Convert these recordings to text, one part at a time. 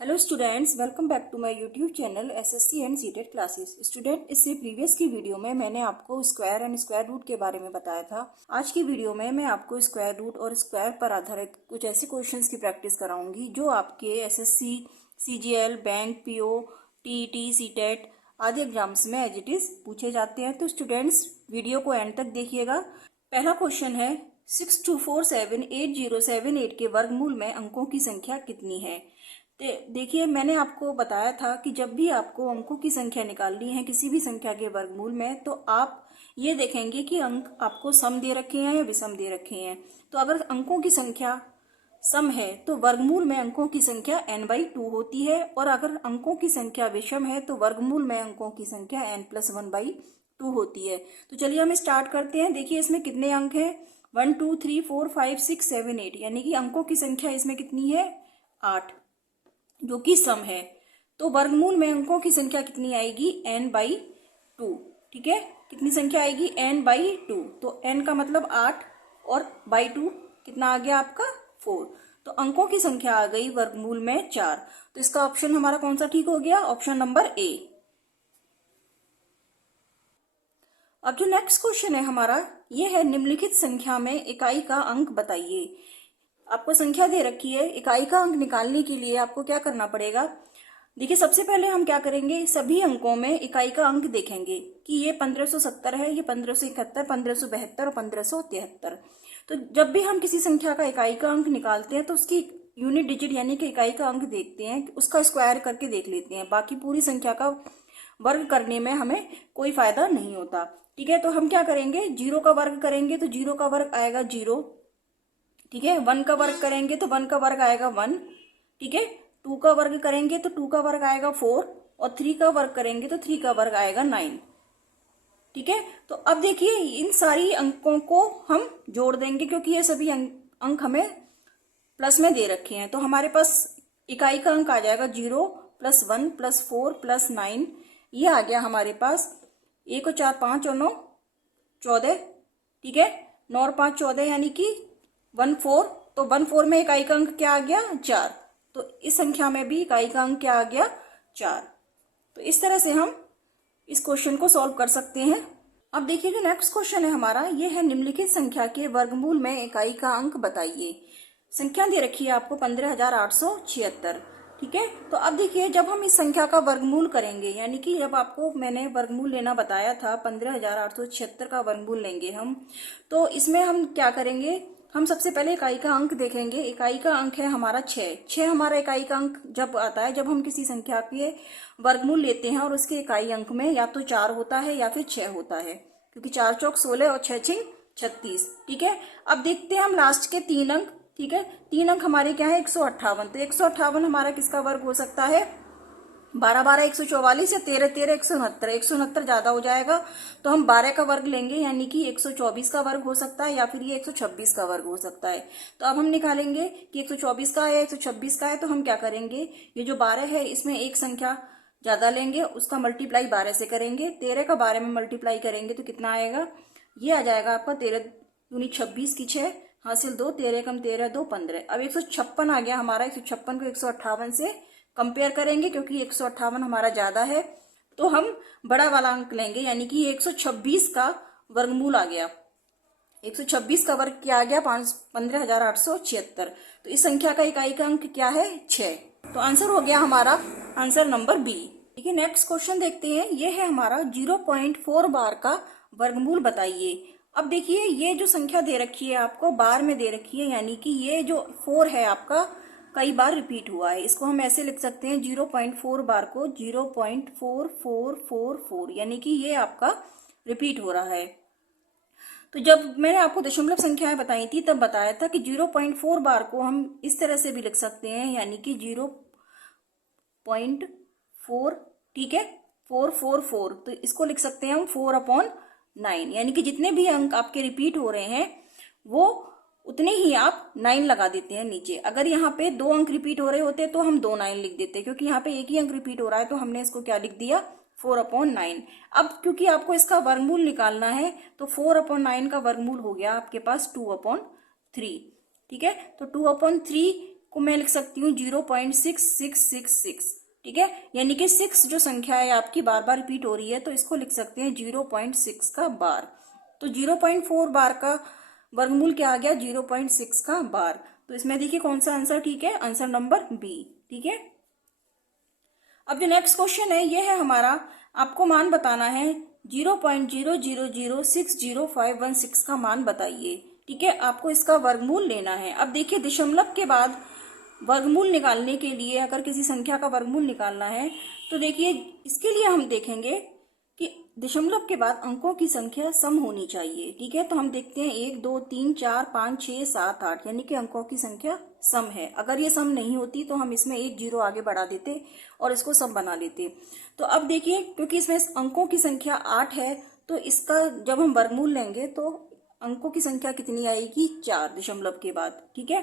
Hello students, welcome back to my YouTube channel SSC and CTET classes. Student, इससे previous की video में मैंने आपको स्क्वायर एंड स्क्वायर रूट के बारे में बताया था। आज की वीडियो में मैं आपको स्क्वायर रूट और स्क्वायर पर आधारित कुछ ऐसे क्वेश्चंस की प्रैक्टिस कराऊंगी जो आपके SSC, CGL, bank, PO, TET, CTET आदि एग्जाम्स में एज इट इज पूछे जाते हैं। तो स्टूडेंट्स, वीडियो को एंड तक देखिएगा। पहला क्वेश्चन है 62478078 के वर्गमूल में अंकों की संख्या कितनी है। देखिए, मैंने आपको बताया था कि जब भी आपको अंकों की संख्या निकालनी है किसी भी संख्या के वर्गमूल में, तो आप ये देखेंगे कि अंक आपको सम दे रखे हैं या विषम दे रखे हैं। तो अगर अंकों की संख्या सम है तो वर्गमूल में अंकों की संख्या n/2 होती है, और अगर अंकों की संख्या विषम है तो वर्गमूल में अंकों की संख्या n+1/2 होती है। तो चलिए हम स्टार्ट करते हैं। देखिए, इसमें कितने अंक हैं, 1 2 3 4 5 6 7 8, यानी कि अंकों की संख्या इसमें कितनी है, 8, जो कि सम है। तो वर्गमूल में अंकों की संख्या कितनी आएगी, n/2। ठीक है, कितनी संख्या आएगी, n/2। तो n का मतलब 8 और /2 कितना आ गया आपका, 4। तो अंकों की संख्या आ गई वर्गमूल में 4। तो इसका ऑप्शन हमारा कौन सा ठीक हो गया, ऑप्शन नंबर ए। अब जो नेक्स्ट क्वेश्चन है हमारा, ये है निम्नलिखित संख्या में इकाई का अंक बताइए। आपको संख्या दे रखी है, इकाई का अंक निकालने के लिए आपको क्या करना पड़ेगा। देखिए, सबसे पहले हम क्या करेंगे, सभी अंकों में इकाई का अंक देखेंगे कि ये 1570 है, ये 1571, 1572 और 1573। तो जब भी हम किसी संख्या का इकाई का अंक निकालते हैं तो उसकी यूनिट डिजिट यानी कि इकाई का अंक देखते हैं, उसका स्क्वायर करके देख लेते हैं। बाकी पूरी संख्या का वर्ग करने में हमें कोई फायदा नहीं होता। ठीक है, तो हम क्या करेंगे, 0 का वर्ग करेंगे तो 0 का वर्ग आएगा 0। ठीक है, 1 का वर्ग करेंगे तो 1 का वर्ग आएगा 1। ठीक है, 2 का वर्ग करेंगे तो 2 का वर्ग आएगा 4, और 3 का वर्ग करेंगे तो 3 का वर्ग आएगा 9। ठीक है, तो अब देखिए, इन सारी अंकों को हम जोड़ देंगे क्योंकि ये सभी अंक हमें प्लस में दे रखे हैं। तो हमारे पास इकाई का अंक आ जाएगा 0 + 1 + 4 + 9, ये आ गया हमारे पास। 1 और 4 5 और 9 14। ठीक है, 9 और 5 14, यानी कि 14। तो 14 में इकाई का अंक क्या आ गया, 4। तो इस संख्या में भी इकाई का अंक क्या आ गया, 4। तो इस तरह से हम इस क्वेश्चन को सॉल्व कर सकते हैं। अब देखिए, जो नेक्स्ट क्वेश्चन है हमारा, ये है निम्नलिखित संख्या के वर्गमूल में इकाई का अंक बताइए। संख्या दे रखी है आपको 15,876। ठीक है, तो अब देखिए, जब हम इस संख्या का वर्गमूल करेंगे, यानी कि जब आपको मैंने वर्गमूल लेना बताया था, 15,876 का वर्गमूल लेंगे हम, तो इसमें हम क्या करेंगे, हम सबसे पहले इकाई का अंक देखेंगे। इकाई का अंक है हमारा 6। हमारा इकाई का अंक जब आता है, जब हम किसी संख्या के वर्गमूल लेते हैं और उसके इकाई अंक में या तो 4 होता है या फिर 6 होता है, क्योंकि 4 चौक 16 और 6 छिंग 36। ठीक है, अब देखते हैं हम लास्ट के 3 अंक। ठीक है, 3 अंक हमारे क्या है, 158। तो 158 हमारा किसका वर्ग हो सकता है, 12 12 144 या 13 13 169। 169 ज्यादा हो जाएगा, तो हम 12 का वर्ग लेंगे, यानी कि 124 का वर्ग हो सकता है, या फिर ये 126 का वर्ग हो सकता है। तो अब हम निकालेंगे कि 124 का है, 126 का है। तो हम क्या करेंगे, ये जो 12 है इसमें एक संख्या ज्यादा लेंगे, उसका मल्टीप्लाई 12 से करेंगे। 13 का 12 में मल्टीप्लाई करेंगे तो कितना आएगा, ये आ जाएगा आपका 13 दूनी 26 की 6 हासिल 2, 13 कम 13 2 15। अब 156 आ गया हमारा। 156 को 158 से कंपेयर करेंगे, क्योंकि 158 हमारा ज्यादा है, तो हम बड़ा वाला अंक लेंगे, यानी कि 126 का वर्गमूल आ गया। 126 का वर्ग क्या आ गया, 15,876। तो इस संख्या का इकाई का अंक क्या है, 6। तो आंसर हो गया हमारा आंसर नंबर बी। ठीक है, नेक्स्ट क्वेश्चन देखते हैं। ये है हमारा 0.4 बार का वर्गमूल बताइए। अब देखिए, ये जो संख्या दे रखी है आपको बार में दे रखी है, यानी कि ये जो 4 है आपका कई बार रिपीट हुआ है। इसको हम ऐसे लिख सकते हैं, 0.4 बार को 0.4444, यानी कि ये आपका रिपीट हो रहा है। तो जब मैंने आपको दशमलव संख्याएं बताई थी तब बताया था कि 0.4 बार को हम इस तरह से भी लिख सकते हैं, यानी कि 0.4। ठीक है, 444। तो इसको लिख सकते हैं हम 4/9, यानी कि जितने भी अंक आपके रिपीट हो रहे हैं वो उतने ही आप 9 लगा देते हैं नीचे। अगर यहाँ पे 2 अंक रिपीट हो रहे होते तो हम 2 9 लिख देते, क्योंकि यहाँ पे एक ही अंक रिपीट हो रहा है तो हमने इसको क्या लिख दिया, 4/9। अब क्योंकि आपको इसका वर्गमूल निकालना है, तो 4/9 का वर्गमूल हो गया आपके पास 2/3। ठीक है, तो 2/3 को मैं लिख सकती हूँ 0.6666, ठीक है। यानी कि 6 जो संख्या है आपकी बार बार रिपीट हो रही है, तो इसको लिख सकते हैं 0.6 का बार। तो 0.4 बार का वर्गमूल क्या आ गया? 0.6 का बार। तो इसमें देखिए कौन सा आंसर ठीक है? आंसर नंबर बी, ठीक है। अब जो नेक्स्ट क्वेश्चन है ये है हमारा, आपको मान बताना है 0.000600516 का मान बताइए, ठीक है। आपको इसका वर्गमूल लेना है। अब देखिए दशमलव के बाद वर्गमूल निकालने के लिए, अगर किसी संख्या का वर्गमूल निकालना है तो देखिए इसके लिए हम देखेंगे कि दशमलव के बाद अंकों की संख्या सम होनी चाहिए, ठीक है। तो हम देखते हैं 1 2 3 4 5 6 7 8, यानी कि अंकों की संख्या सम है। अगर ये सम नहीं होती तो हम इसमें एक जीरो आगे बढ़ा देते और इसको सम बना लेते। तो अब देखिए क्योंकि इसमें अंकों की संख्या 8 है, तो इसका जब हम वर्गमूल लेंगे तो अंकों की संख्या कितनी आएगी? 4 दशमलव के बाद, ठीक है।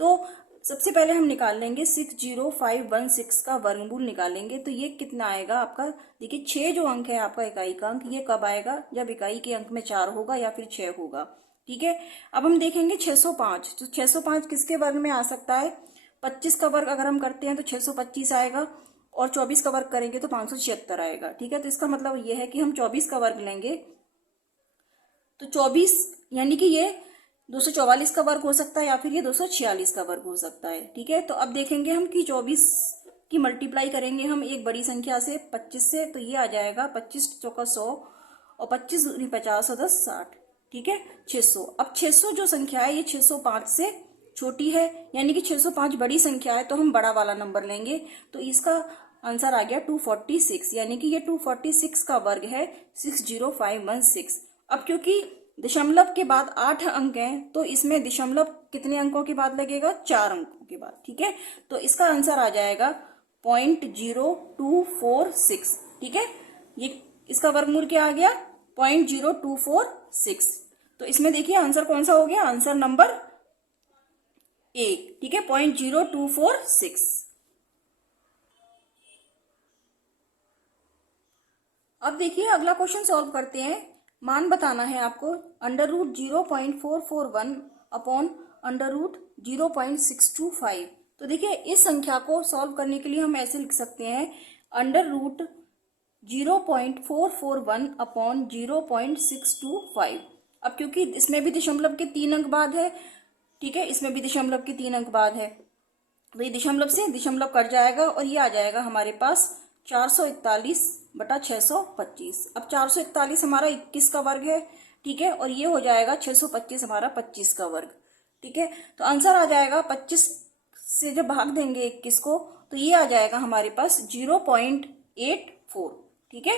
तो सबसे पहले हम निकाल लेंगे 60516 का वर्गमूल निकालेंगे। तो ये कितना आएगा आपका? देखिए 6 जो अंक है आपका इकाई का अंक, ये कब आएगा? जब इकाई के अंक में 4 होगा या फिर 6 होगा, ठीक है। अब हम देखेंगे 605, तो 605 किसके वर्ग में आ सकता है? 25 का वर्ग अगर हम करते हैं तो 625 आएगा, और 24 का वर्ग करेंगे तो 576 आएगा, ठीक है। तो इसका मतलब ये है कि हम 24 का वर्ग लेंगे तो 24, यानी कि ये 244 का वर्ग हो सकता है या फिर ये 246 का वर्ग हो सकता है, ठीक है। तो अब देखेंगे हम कि 24 की मल्टीप्लाई करेंगे हम एक बड़ी संख्या से 25 से, तो ये आ जाएगा 25 चौका 100 और 25 दूनी 50 और 10 60, ठीक है। 600। अब 600 जो संख्या है ये 605 से छोटी है, यानी कि 605 बड़ी संख्या है, तो हम बड़ा वाला नंबर लेंगे। तो इसका आंसर आ गया 246, यानी कि ये 246 का वर्ग है 60516। अब क्योंकि दशमलव के बाद 8 अंक हैं, तो इसमें दशमलव कितने अंकों के बाद लगेगा? 4 अंकों के बाद, ठीक है। तो इसका आंसर आ जाएगा 0.0246, ठीक है। ये इसका वर्गमूल क्या आ गया? 0.0246। तो इसमें देखिए आंसर कौन सा हो गया? आंसर नंबर ए, ठीक है, 0.0246। अब देखिए अगला क्वेश्चन सॉल्व करते हैं। मान बताना है आपको √0.441 अपॉन √0.625। तो देखिए इस संख्या को सॉल्व करने के लिए हम ऐसे लिख सकते हैं √0.441 अपॉन 0.625। अब क्योंकि इसमें भी दशमलव के 3 अंक बाद है, ठीक है, इसमें भी दशमलव के 3 अंक बाद है, तो ये दशमलव से दशमलव कट जाएगा और ये आ जाएगा हमारे पास 441/625। अब 441 हमारा 21 का वर्ग है, ठीक है, और ये हो जाएगा 625 हमारा 25 का वर्ग, ठीक है। तो आंसर आ जाएगा 25 से जब भाग देंगे 21 को तो ये आ जाएगा हमारे पास 0.84, ठीक है।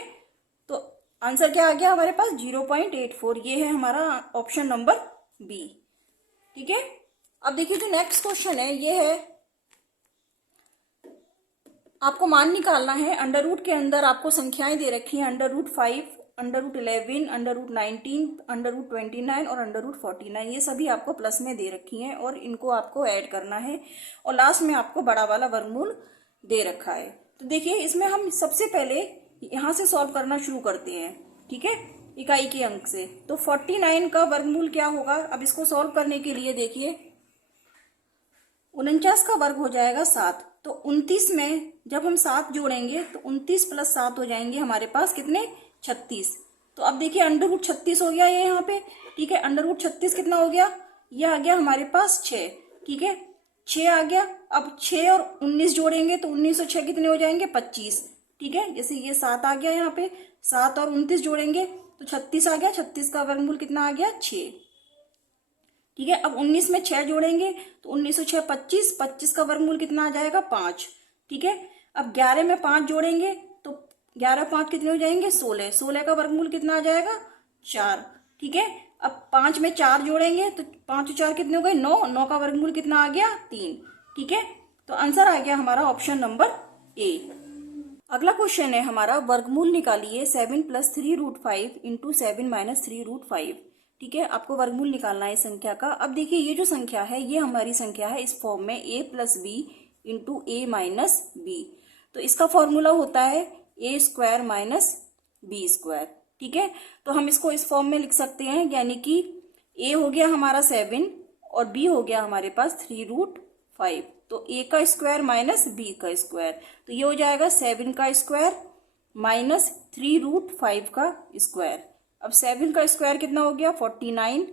तो आंसर क्या आ गया हमारे पास? 0.84। ये है हमारा ऑप्शन नंबर बी, ठीक है। अब देखिए जो नेक्स्ट क्वेश्चन है ये है, आपको मान निकालना है। अंडर रूट के अंदर आपको संख्याएं दे रखी हैं √5, √11, √19, √29 और √49। ये सभी आपको प्लस में दे रखी हैं और इनको आपको ऐड करना है, और लास्ट में आपको बड़ा वाला वर्गमूल दे रखा है। तो देखिए इसमें हम सबसे पहले यहां से सॉल्व करना शुरू करते हैं, ठीक है, इकाई के अंक से। तो 49 का वर्गमूल क्या होगा? अब इसको सॉल्व करने के लिए देखिए 49 का वर्ग हो जाएगा 7। तो 29 में जब हम 7 जोड़ेंगे तो 29 + 7 हो जाएंगे हमारे पास कितने? 36। तो अब देखिए √36 हो गया ये यहाँ पे, ठीक है। √36 कितना हो गया? ये आ गया हमारे पास 6, ठीक है, 6 आ गया। अब 6 और 19 जोड़ेंगे तो 19 और 6 कितने हो जाएंगे? 25, ठीक है। जैसे ये 7 आ गया यहाँ पे, 7 और 29 जोड़ेंगे तो 36 आ गया। 36 का वर्गमूल कितना आ गया? 6, ठीक है। अब 19 में 6 जोड़ेंगे तो 19 और 6 25, 25 का वर्गमूल कितना आ जाएगा? 5, ठीक है। अब 11 में 5 जोड़ेंगे तो 11 और 5 कितने हो जाएंगे? 16, 16 का वर्गमूल कितना आ जाएगा? 4, ठीक है। अब 5 में 4 जोड़ेंगे तो 5 और 4 कितने हो गए? 9, 9 का वर्गमूल कितना आ गया? 3, ठीक है। तो आंसर आ गया हमारा ऑप्शन नंबर ए। अगला क्वेश्चन है हमारा, वर्गमूल निकालिए 7 + 3√5 × 7 - 3√5, ठीक है। आपको वर्गमूल निकालना है इस संख्या का। अब देखिए ये जो संख्या है ये हमारी संख्या है इस फॉर्म में a + b × a - b। तो इसका फॉर्मूला होता है a² - b², ठीक है। तो हम इसको इस फॉर्म में लिख सकते हैं, यानी कि a हो गया हमारा 7 और b हो गया हमारे पास 3√5, 5, तो a का स्क्वायर माइनस b का स्क्वायर, तो ये हो जाएगा 7 का स्क्वायर माइनस 3√5 का स्क्वायर। अब 7 का स्क्वायर कितना हो गया 49,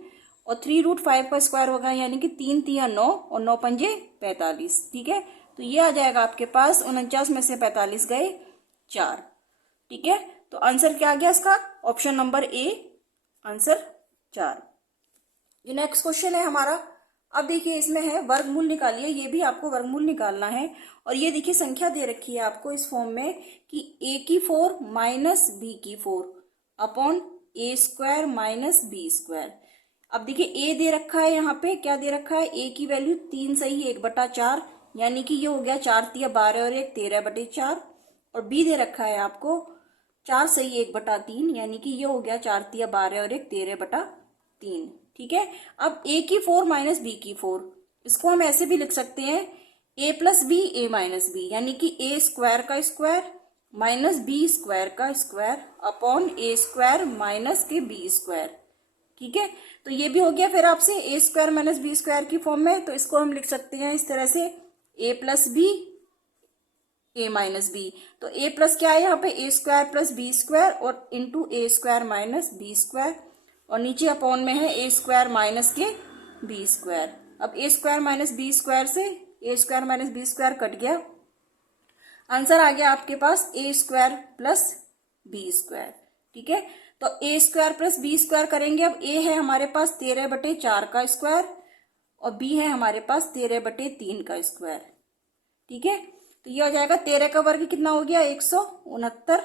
और 3√5 का स्क्वायर होगा यानी कि 3 तिया 9 और 9 पंजे 45। ठीक है, तो ये आ जाएगा आपके पास 49 में से 45 गए 4। ठीक है, तो आंसर क्या आ गया इसका, ऑप्शन नंबर ए, आंसर 4। जो नेक्स्ट क्वेश्चन है हमारा, अब देखिए इसमें है वर्गमूल निकालिए, ये भी आपको वर्गमूल निकालना है। और ये देखिए संख्या दे रखी है आपको इस फॉर्म में कि a की 4 माइनस बी की 4 upon A square minus B square. अब देखिए a दे रखा है, यहाँ पे क्या दे रखा है, a की वैल्यू 3 सही 1/4, यानी कि ये हो गया 4 तिया 12 और 1 13/4। और b दे रखा है आपको 4 सही 1/3, यानी कि ये हो गया 4 तिया 12 और 1 13/3। ठीक है, अब a की 4 माइनस बी की 4, इसको हम ऐसे भी लिख सकते हैं a plus B A minus B, यानी कि a स्क्वायर का स्क्वायर माइनस बी स्क्वायर का square upon A square minus के बी स्क्वायर। ठीक है, तो ये भी हो गया फिर आपसे A square minus B square की फॉर्म में, तो इसको हम लिख सकते हैं इस तरह से a plus B A minus B. तो a प्लस क्या है यहाँ पे, A square plus B square और into A square minus B square, और नीचे अपॉन में है ए स्क्वायर माइनस के बी स्क्वायर। अब A square minus B square से A square minus B square cut गया, आंसर आ गया आपके पास A square plus B square. ठीक है, तो A square plus B square करेंगे। अब ए है हमारे पास 13/4 का स्क्वायर और बी है हमारे पास 13/3 का स्क्वायर। ठीक है, तो ये हो जाएगा 13 का वर्ग कितना हो गया 169।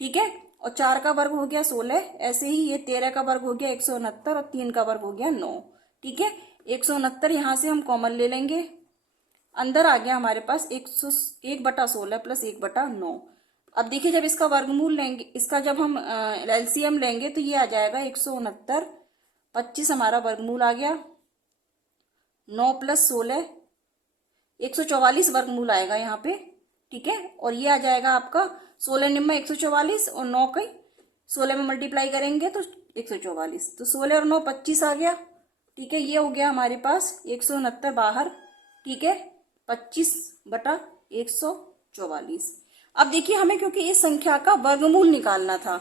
ठीक है, और 4 का वर्ग हो गया 16, ऐसे ही ये 13 का वर्ग हो गया 169 और 3 का वर्ग हो गया 9। ठीक है, 169 यहां से हम कॉमन ले लेंगे, अंदर आ गया हमारे पास 1/16 प्लस 1/9। अब देखिए जब इसका वर्गमूल लेंगे, इसका जब हम एलसीएम लेंगे तो ये आ जाएगा 169, 25 हमारा वर्गमूल आ गया, 9 प्लस 16 144 वर्गमूल आएगा यहाँ पे। ठीक है, और ये आ जाएगा आपका 16 निम्मा 144 और 9 कई 16 में मल्टीप्लाई करेंगे तो 144, तो 16 और 9 25 आ गया। ठीक है, ये हो गया हमारे पास 169 बाहर। ठीक है, 25/144। अब देखिए हमें क्योंकि इस संख्या का वर्गमूल निकालना था,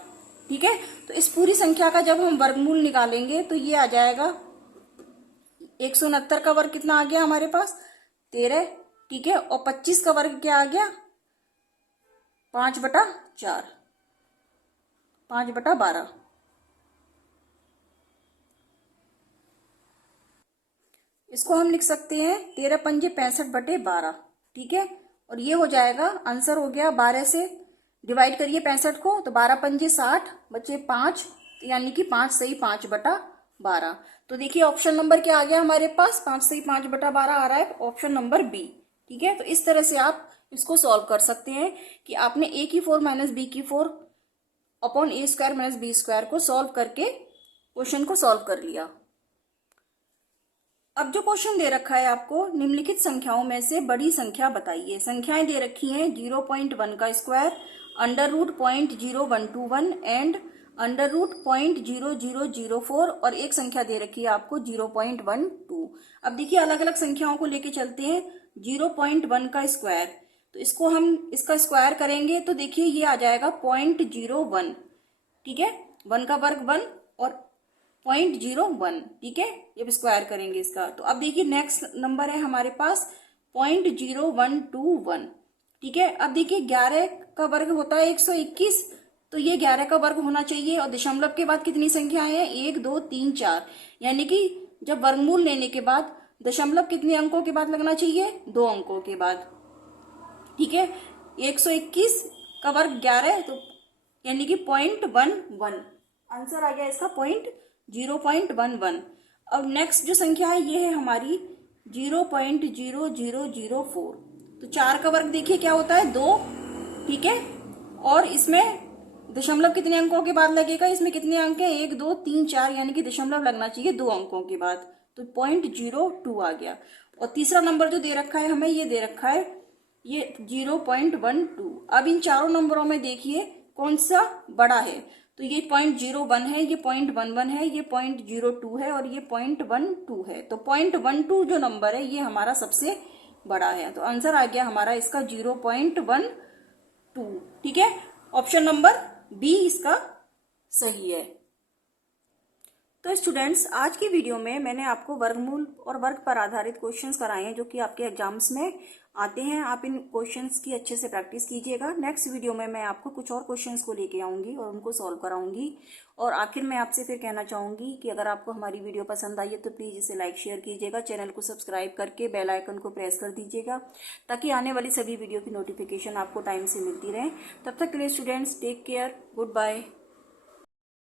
ठीक है, तो इस पूरी संख्या का जब हम वर्गमूल निकालेंगे तो ये आ जाएगा 169 का वर्ग कितना आ गया हमारे पास 13। ठीक है, और 25 का वर्ग क्या आ गया 5/4, 5/12। इसको हम लिख सकते हैं 13 पंजे 65/12। ठीक है, और ये हो जाएगा आंसर हो गया 12 से डिवाइड करिए 65 को, तो 12 पंजे 60 बचे 5, तो यानी कि 5 सही 5/12। तो देखिए ऑप्शन नंबर क्या आ गया हमारे पास, 5 सही 5/12 आ रहा है, ऑप्शन नंबर बी। ठीक है, तो इस तरह से आप इसको सॉल्व कर सकते हैं कि आपने a की 4 माइनस बी की 4 upon A square minus B square को सॉल्व करके क्वेश्चन को सॉल्व कर लिया। अब जो क्वेश्चन दे रखा है आपको, निम्नलिखित संख्याओं में से बड़ी संख्या बताइए। संख्याएं दे रखी हैं 0.1 का स्क्वायर, √0.0121 एंड √0.0004, और एक संख्या दे रखी है आपको 0.12। अब देखिए अलग अलग संख्याओं को लेके चलते हैं। 0.1 का स्क्वायर, तो इसको हम इसका स्क्वायर करेंगे तो देखिए ये आ जाएगा 0.01। ठीक है, 1 का वर्ग 1 और 0.01। ठीक है, जब स्क्वायर करेंगे इसका, तो अब देखिए नेक्स्ट नंबर है हमारे पास 0.0121। ठीक है, अब देखिए 11 का वर्ग होता है 121, तो ये 11 का वर्ग होना चाहिए, और दशमलव के बाद कितनी संख्याएं हैं 1 2 3 4, यानी कि जब वर्गमूल लेने के बाद दशमलव कितने अंकों के बाद लगना चाहिए 2 अंकों के बाद। ठीक है, 121 का वर्ग 11, तो यानी कि 0.11, आंसर आ गया इसका 0.11। अब नेक्स्ट जो संख्या है ये है हमारी 0.0004, तो 4 का वर्ग देखिए क्या होता है 2। ठीक है, और इसमें दशमलव कितने अंकों के बाद लगेगा, इसमें कितने अंक हैं 1 2 3 4, यानी कि दशमलव लगना चाहिए 2 अंकों के बाद, तो 0.02 आ गया। और तीसरा नंबर जो दे रखा है हमें, ये दे रखा है ये 0.12। अब इन चारों नंबरों में देखिए कौन सा बड़ा है, तो ये 0.01 है, ये 0.11 है, ये 0.02 है और ये 0.12 है। तो 0.12 जो नंबर है ये हमारा सबसे बड़ा है। तो आंसर आ गया हमारा इसका 0.12। ठीक है, ऑप्शन नंबर बी इसका सही है। तो स्टूडेंट्स, आज की वीडियो में मैंने आपको वर्गमूल और वर्ग पर आधारित क्वेश्चंस कराए हैं जो कि आपके एग्जाम्स में आते हैं। आप इन क्वेश्चंस की अच्छे से प्रैक्टिस कीजिएगा। नेक्स्ट वीडियो में मैं आपको कुछ और क्वेश्चंस को लेके आऊंगी और उनको सॉल्व कराऊंगी। और आखिर में आपसे फिर कहना चाहूंगी कि अगर आपको हमारी वीडियो पसंद आई है तो प्लीज़ इसे लाइक शेयर कीजिएगा, चैनल को सब्सक्राइब करके बेल आइकन को प्रेस कर दीजिएगा ताकि आने वाली सभी वीडियो की नोटिफिकेशन आपको टाइम से मिलती रहे। तब तक के लिए students, take care, good bye.